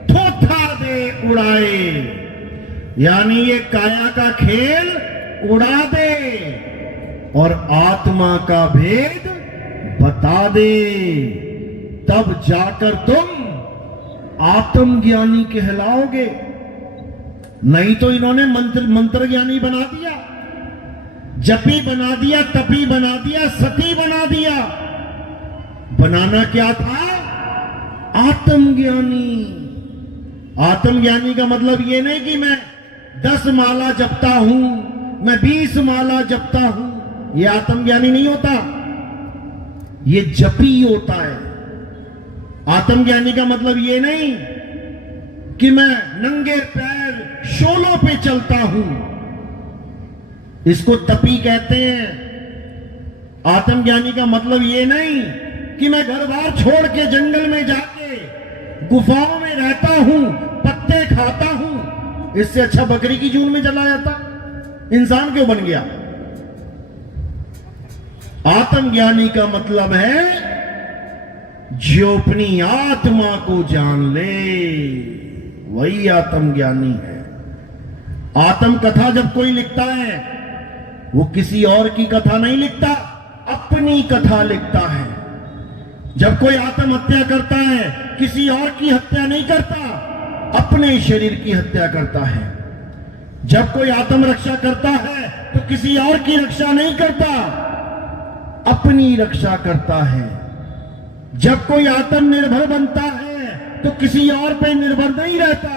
थोथा दे उड़ाए। यानी ये काया का खेल उड़ा दे, और आत्मा का भेद बता दे, तब जाकर तुम आत्मज्ञानी कहलाओगे। नहीं तो इन्होंने मंत्र ज्ञानी बना दिया, जपी बना दिया, तपी बना दिया, सती बना दिया। बनाना क्या था? आत्मज्ञानी। आत्मज्ञानी का मतलब ये नहीं कि मैं 10 माला जपता हूं, मैं 20 माला जपता हूं, ये आत्मज्ञानी नहीं होता, ये जपी होता है। आत्मज्ञानी का मतलब ये नहीं कि मैं नंगे पैर शोलों पे चलता हूं, इसको तपी कहते हैं। आत्मज्ञानी का मतलब ये नहीं कि मैं घर बार छोड़ के जंगल में जाके गुफाओं में रहता हूं, पत्ते खाता हूं, इससे अच्छा बकरी की जून में चला जाता, इंसान क्यों बन गया। आत्मज्ञानी का मतलब है जो अपनी आत्मा को जान ले, वही आत्मज्ञानी है। आत्मकथा जब कोई लिखता है वो किसी और की कथा नहीं लिखता, अपनी कथा लिखता है। जब कोई आत्महत्या करता है किसी और की हत्या नहीं करता, अपने शरीर की हत्या करता है। जब कोई आत्मरक्षा करता है तो किसी और की रक्षा नहीं करता, अपनी रक्षा करता है। जब कोई आत्मनिर्भर बनता है तो किसी और पे निर्भर नहीं रहता,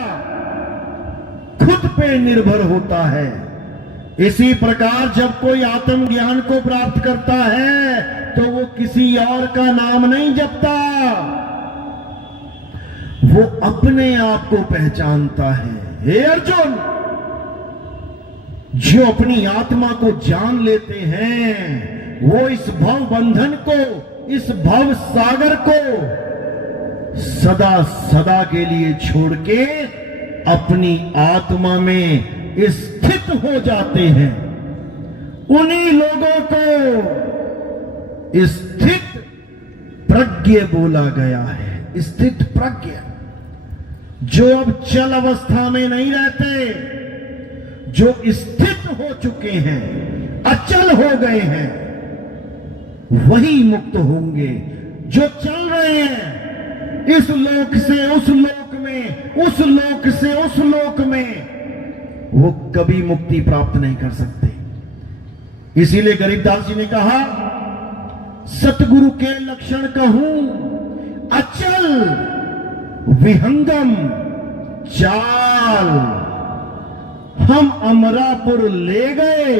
खुद पे निर्भर होता है। इसी प्रकार जब कोई आत्मज्ञान को प्राप्त करता है तो वो किसी और का नाम नहीं जपता, वो अपने आप को पहचानता है। हे अर्जुन, जो अपनी आत्मा को जान लेते हैं वो इस भव बंधन को, इस भव सागर को सदा सदा के लिए छोड़ के अपनी आत्मा में स्थित हो जाते हैं। उन्हीं लोगों को स्थित प्रज्ञ बोला गया है। स्थित प्रज्ञ जो अब चल अवस्था में नहीं रहते, जो स्थित हो चुके हैं, अचल हो गए हैं, वही मुक्त होंगे। जो चल रहे हैं इस लोक से उस लोक में, उस लोक से उस लोक में, वो कभी मुक्ति प्राप्त नहीं कर सकते। इसीलिए गरीबदास जी ने कहा, सतगुरु के लक्षण कहूं अचल विहंगम चाल, हम अमरापुर ले गए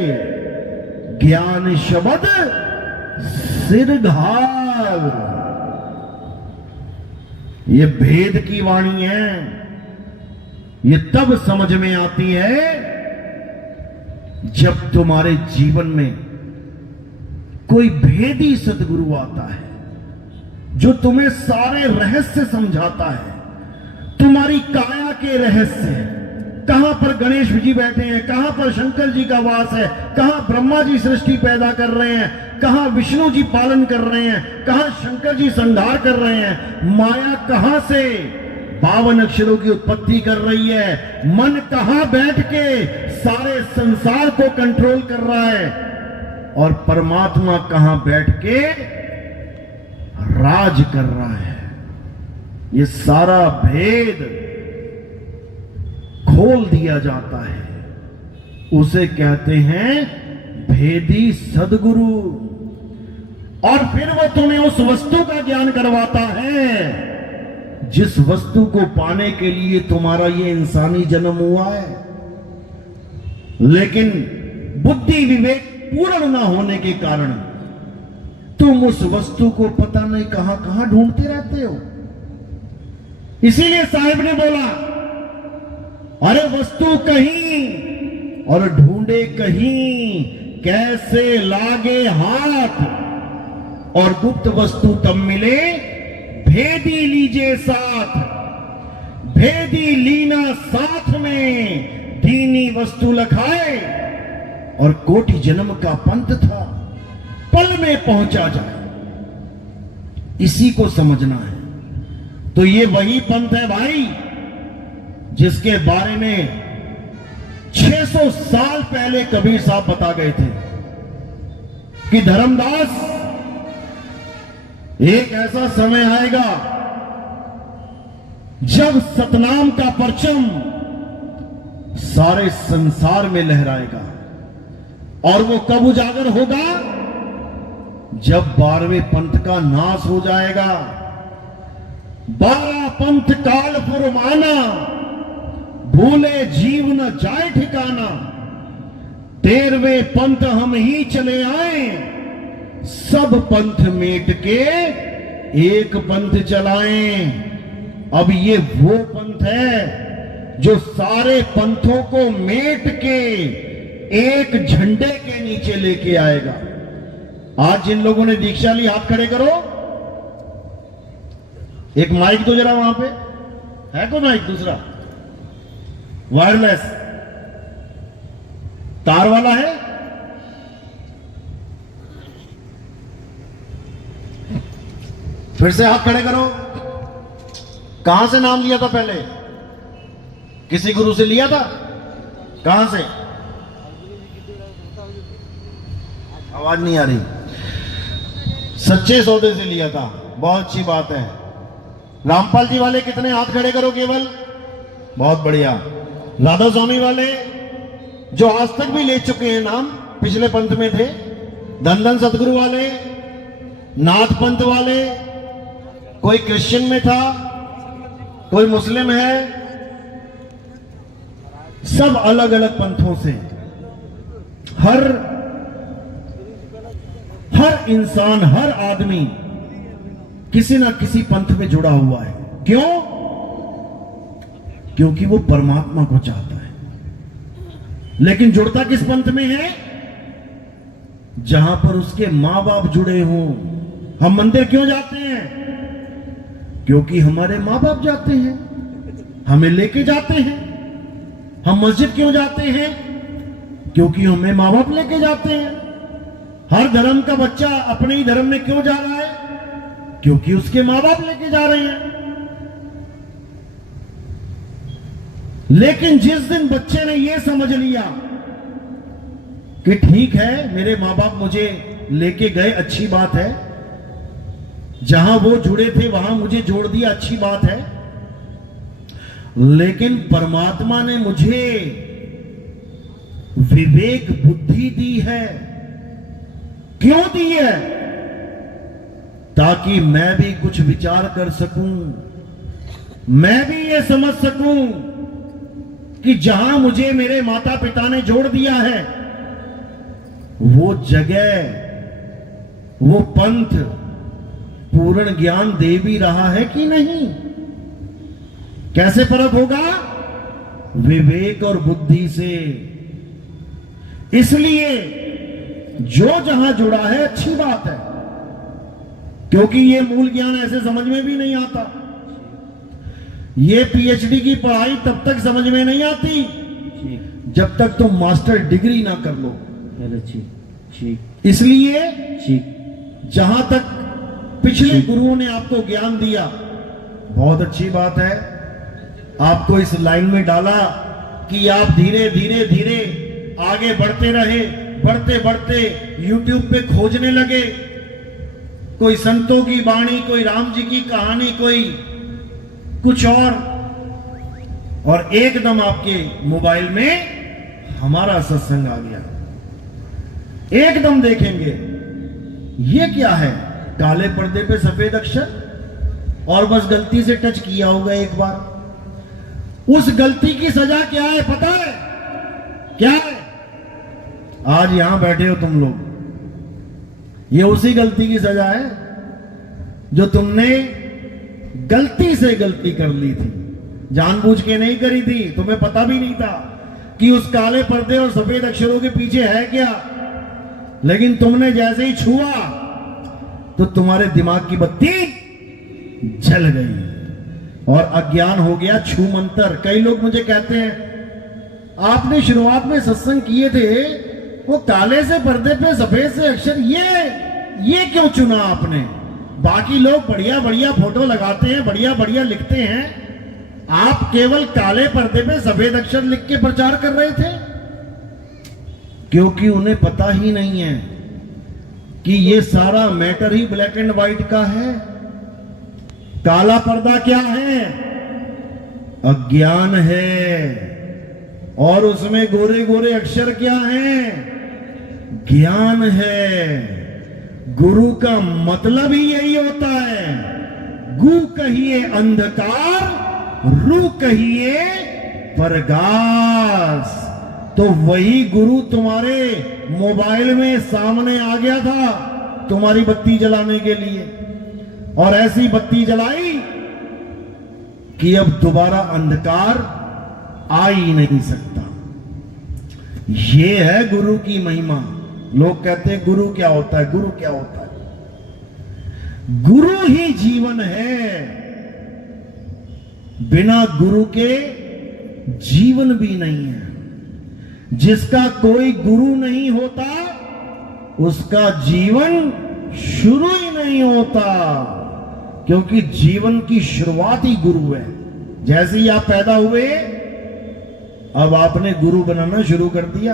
ज्ञान शब्द सिरघाल। ये भेद की वाणी है, ये तब समझ में आती है जब तुम्हारे जीवन में कोई भेदी सदगुरु आता है जो तुम्हें सारे रहस्य समझाता है, तुम्हारी काया के रहस्य, कहां पर गणेश जी बैठे हैं, कहां पर शंकर जी का वास है, कहां ब्रह्मा जी सृष्टि पैदा कर रहे हैं, कहां विष्णु जी पालन कर रहे हैं, कहां शंकर जी संहार कर रहे हैं, माया कहां से 52 अक्षरों की उत्पत्ति कर रही है, मन कहां बैठ के सारे संसार को कंट्रोल कर रहा है, और परमात्मा कहां बैठ के राज कर रहा है। ये सारा भेद खोल दिया जाता है, उसे कहते हैं भेदी सदगुरु। और फिर वो तुम्हें उस वस्तु का ज्ञान करवाता है जिस वस्तु को पाने के लिए तुम्हारा ये इंसानी जन्म हुआ है। लेकिन बुद्धि विवेक पूर्ण ना होने के कारण तुम उस वस्तु को पता नहीं कहां कहां ढूंढते रहते हो। इसीलिए साहिब ने बोला, अरे वस्तु कहीं और ढूंढे कहीं, कैसे लागे हाथ, और गुप्त वस्तु तब मिले भेदी लीजे साथ। भेदी लीना साथ में, दीनी वस्तु लखाए, और कोटि जन्म का पंथ था, पल में पहुंचा जाए, इसी को समझना है। तो ये वही पंथ है भाई जिसके बारे में 600 साल पहले कबीर साहब बता गए थे। कि धर्मदास, एक ऐसा समय आएगा जब सतनाम का परचम सारे संसार में लहराएगा। और वो कब उजागर होगा? जब 12वें पंथ का नाश हो जाएगा। 12 पंथ काल फुरमाना, भूले जीव न जाए ठिकाना। 13वें पंथ हम ही चले आए, सब पंथ मेट के एक पंथ चलाएं। अब ये वो पंथ है जो सारे पंथों को मेट के एक झंडे के नीचे लेके आएगा। आज जिन लोगों ने दीक्षा ली, हाथ खड़े करो। एक माइक तो जरा वहां पे है, कोई माइक दूसरा वायरलेस तार वाला है? फिर से हाथ खड़े करो। कहां से नाम लिया था पहले? किसी गुरु से लिया था? कहां से? आवाज नहीं आ रही। सच्चे सौदे से लिया था। बहुत अच्छी बात है। रामपाल जी वाले कितने? हाथ खड़े करो केवल। बहुत बढ़िया। राधा स्वामी वाले जो आज तक भी ले चुके हैं नाम, पिछले पंथ में थे। धन सतगुरु वाले, नाथ पंथ वाले, कोई क्रिश्चियन में था, कोई मुस्लिम है, सब अलग अलग पंथों से। हर इंसान, हर आदमी किसी ना किसी पंथ में जुड़ा हुआ है। क्यों? क्योंकि वो परमात्मा को चाहता है। लेकिन जुड़ता किस पंथ में है? जहां पर उसके मां बाप जुड़े हों। हम मंदिर क्यों जाते हैं? क्योंकि हमारे मां बाप जाते हैं, हमें लेके जाते हैं। हम मस्जिद क्यों जाते हैं? क्योंकि हमें मां बाप लेके जाते हैं। हर धर्म का बच्चा अपने ही धर्म में क्यों जा रहा है? क्योंकि उसके मां बाप लेके जा रहे हैं। लेकिन जिस दिन बच्चे ने यह समझ लिया कि ठीक है, मेरे मां बाप मुझे लेके गए, अच्छी बात है, जहां वो जुड़े थे वहां मुझे जोड़ दिया, अच्छी बात है, लेकिन परमात्मा ने मुझे विवेक बुद्धि दी है। क्यों दी है? ताकि मैं भी कुछ विचार कर सकूं, मैं भी ये समझ सकूं कि जहां मुझे मेरे माता पिता ने जोड़ दिया है, वो जगह, वो पंथ पूर्ण ज्ञान दे भी रहा है कि नहीं। कैसे परख होगा? विवेक और बुद्धि से। इसलिए जो जहां जुड़ा है अच्छी बात है, क्योंकि ये मूल ज्ञान ऐसे समझ में भी नहीं आता। ये पीएचडी की पढ़ाई तब तक समझ में नहीं आती जब तक तुम मास्टर डिग्री ना कर लो। इसलिए जहां तक पिछले गुरुओं ने आपको ज्ञान दिया, बहुत अच्छी बात है, आपको इस लाइन में डाला कि आप धीरे धीरे धीरे आगे बढ़ते रहे। बढ़ते बढ़ते YouTube पे खोजने लगे, कोई संतों की वाणी, कोई राम जी की कहानी, कोई कुछ और एकदम आपके मोबाइल में हमारा सत्संग आ गया। एकदम देखेंगे ये क्या है, काले पर्दे पे सफेद अक्षर, और बस गलती से टच किया होगा एक बार। उस गलती की सजा क्या है पता है? क्या है? आज यहां बैठे हो तुम लोग, ये उसी गलती की सजा है जो तुमने गलती से गलती कर ली थी, जानबूझ के नहीं करी थी। तुम्हें पता भी नहीं था कि उस काले पर्दे और सफेद अक्षरों के पीछे है क्या, लेकिन तुमने जैसे ही छुआ तो तुम्हारे दिमाग की बत्ती जल गई और अज्ञान हो गया छूमंतर। कई लोग मुझे कहते हैं, आपने शुरुआत में सत्संग किए थे, वो काले से पर्दे पे सफेद से अक्षर, ये क्यों चुना आपने? बाकी लोग बढ़िया बढ़िया फोटो लगाते हैं, बढ़िया बढ़िया लिखते हैं, आप केवल काले पर्दे पे सफेद अक्षर लिख के प्रचार कर रहे थे। क्योंकि उन्हें पता ही नहीं है कि ये सारा matter he black and white का है? काला पर्दा क्या है? अज्ञान है। और उसमें गोरे गोरे अक्षर क्या हैं? ज्ञान है। गुरु का मतलब ही यही होता है। गु कहिए अंधकार, रू कहिए प्रकाश। तो वही गुरु तुम्हारे मोबाइल में सामने आ गया था तुम्हारी बत्ती जलाने के लिए, और ऐसी बत्ती जलाई कि अब दोबारा अंधकार आ ही नहीं सकता। ये है गुरु की महिमा। लोग कहते हैं गुरु क्या होता है, गुरु क्या होता है? गुरु ही जीवन है। बिना गुरु के जीवन भी नहीं है। जिसका कोई गुरु नहीं होता उसका जीवन शुरू ही नहीं होता, क्योंकि जीवन की शुरुआत ही गुरु है। जैसे ही आप पैदा हुए अब आपने गुरु बनाना शुरू कर दिया।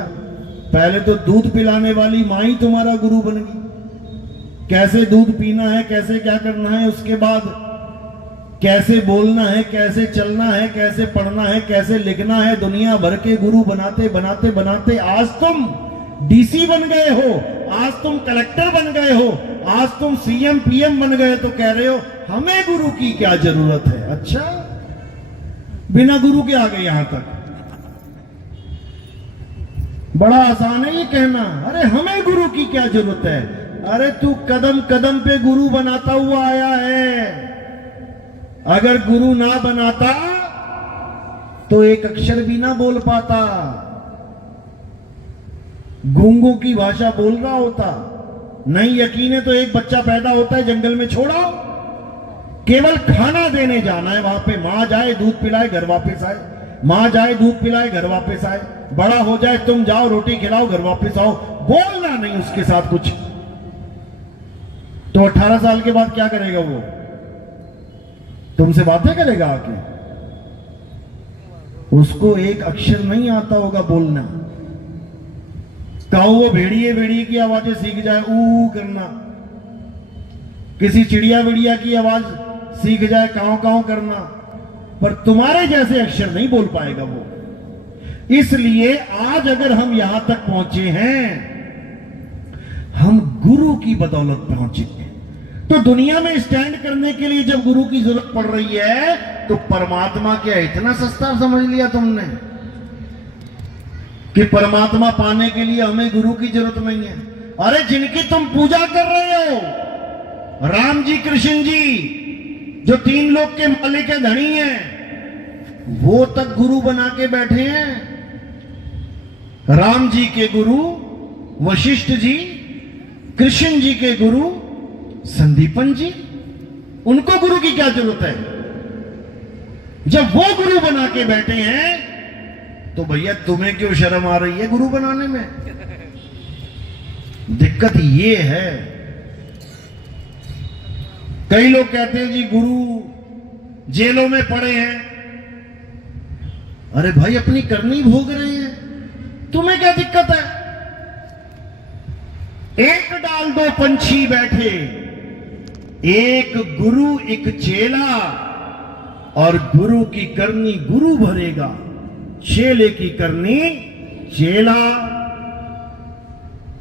पहले तो दूध पिलाने वाली मां ही तुम्हारा गुरु बन गई। कैसे दूध पीना है, कैसे क्या करना है, उसके बाद कैसे बोलना है, कैसे चलना है, कैसे पढ़ना है, कैसे लिखना है, दुनिया भर के गुरु बनाते बनाते बनाते आज तुम डीसी बन गए हो, आज तुम कलेक्टर बन गए हो, आज तुम सीएम पीएम बन गए, तो कह रहे हो हमें गुरु की क्या जरूरत है? अच्छा, बिना गुरु के आ गए यहां तक। बड़ा आसान है ये कहना, अरे हमें गुरु की क्या जरूरत है? अरे तू कदम कदम पे गुरु बनाता हुआ आया है। अगर गुरु ना बनाता तो एक अक्षर भी ना बोल पाता, गूंगों की भाषा बोल रहा होता। नहीं यकीन है तो एक बच्चा पैदा होता है जंगल में छोड़ा, केवल खाना देने जाना है वहां पे, मां जाए दूध पिलाए घर वापस आए, मां जाए दूध पिलाए घर वापस आए। बड़ा हो जाए तुम जाओ रोटी खिलाओ घर वापस आओ, बोलना नहीं उसके साथ कुछ। तो 18 साल के बाद क्या करेगा वो? तुमसे बातें करेगा आके? उसको एक अक्षर नहीं आता होगा बोलना। कहो वो भेड़िए भेड़िए की आवाजें सीख जाए, ऊ करना, किसी चिड़िया विड़िया की आवाज सीख जाए, काव काव करना, पर तुम्हारे जैसे अक्षर नहीं बोल पाएगा वो। इसलिए आज अगर हम यहां तक पहुंचे हैं, हम गुरु की बदौलत पहुंचे हैं। तो दुनिया में स्टैंड करने के लिए जब गुरु की जरूरत पड़ रही है तो परमात्मा क्या इतना सस्ता समझ लिया तुमने कि परमात्मा पाने के लिए हमें गुरु की जरूरत नहीं है? अरे जिनकी तुम पूजा कर रहे हो, राम जी कृष्ण जी जो 3 लोक के मालिक के धनी हैं, वो तक गुरु बना के बैठे हैं। राम जी के गुरु वशिष्ठ जी, कृष्ण जी के गुरु संदीपन जी, उनको गुरु की क्या जरूरत है? जब वो गुरु बना के बैठे हैं तो भैया तुम्हें क्यों शर्म आ रही है गुरु बनाने में? दिक्कत ये है। कई लोग कहते हैं जी गुरु जेलों में पड़े हैं। अरे भाई अपनी करनी भोग रहे हैं, तुम्हें क्या दिक्कत है? एक डाल दो पंछी बैठे, एक गुरु एक चेला, और गुरु की करनी गुरु भरेगा, चेले की करनी चेला।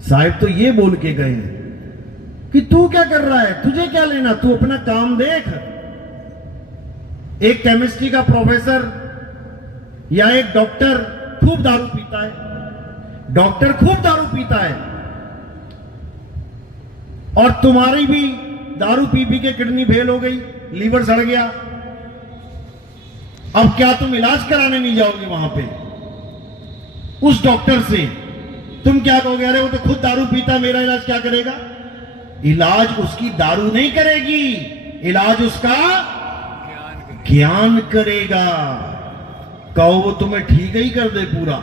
साहिब तो ये बोल के गए कि तू क्या कर रहा है, तुझे क्या लेना, तू अपना काम देख। एक केमिस्ट्री का प्रोफेसर या एक डॉक्टर खूब दारू पीता है, डॉक्टर खूब दारू पीता है, और तुम्हारी भी दारू पी पी के किडनी फेल हो गई, लीवर सड़ गया। अब क्या तुम इलाज कराने नहीं जाओगे वहां पे उस डॉक्टर से? तुम क्या कहोगे? अरे वो तो खुद दारू पीता, मेरा इलाज क्या करेगा? इलाज उसकी दारू नहीं करेगी, इलाज उसका ज्ञान करेगा। कहो वो तुम्हें ठीक ही कर दे पूरा,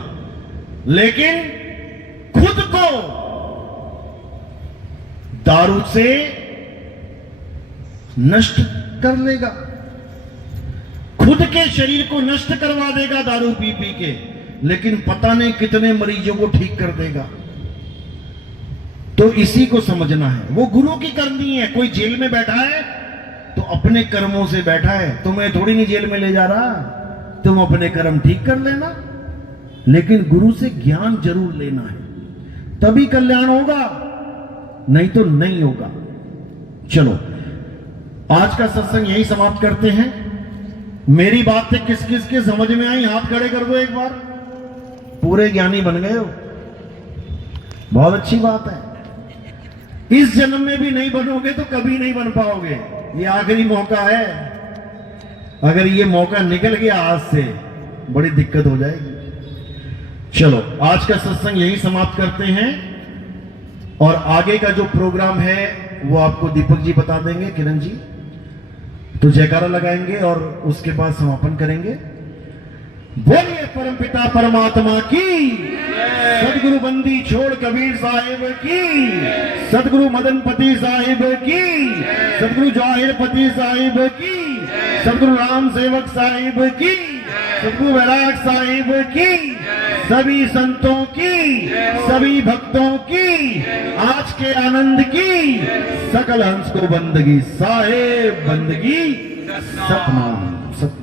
लेकिन खुद को दारू से नष्ट कर लेगा, खुद के शरीर को नष्ट करवा देगा दारू पी पी के, लेकिन पता नहीं कितने मरीजों को ठीक कर देगा। तो तो इसी को समझना है, वो गुरु की करनी है। कोई जेल में बैठा है तो अपने कर्मों से बैठा है, तुम्हें थोड़ी नहीं जेल में ले जा रहा, तुम अपने कर्म ठीक कर लेना, लेकिन गुरु से ज्ञान जरूर लेना है, तभी कल्याण होगा, नहीं तो नहीं होगा। चलो आज का सत्संग यही समाप्त करते हैं। मेरी बातें किस किस के समझ में आई, हाथ खड़े कर दो एक बार। पूरे ज्ञानी बन गए हो, बहुत अच्छी बात है। इस जन्म में भी नहीं बनोगे तो कभी नहीं बन पाओगे, ये आखिरी मौका है। अगर ये मौका निकल गया आज से, बड़ी दिक्कत हो जाएगी। चलो आज का सत्संग यही समाप्त करते हैं, और आगे का जो प्रोग्राम है वो आपको दीपक जी बता देंगे, किरण जी। तो जयकारा लगाएंगे और उसके बाद समापन करेंगे। बोलिए परमपिता परमात्मा की, सदगुरु बंदी छोड़ कबीर साहिब की, सदगुरु मदनपति साहिब की, सदगुरु जाहिरपति साहिब की, सदगुरु राम सेवक साहिब की, सदगुरु वैराग साहिब की, सभी संतों की, सभी भक्तों की, आज के आनंद की, सकल हंस को बंदगी साहेब बंदगी, सतनाम सतनाम।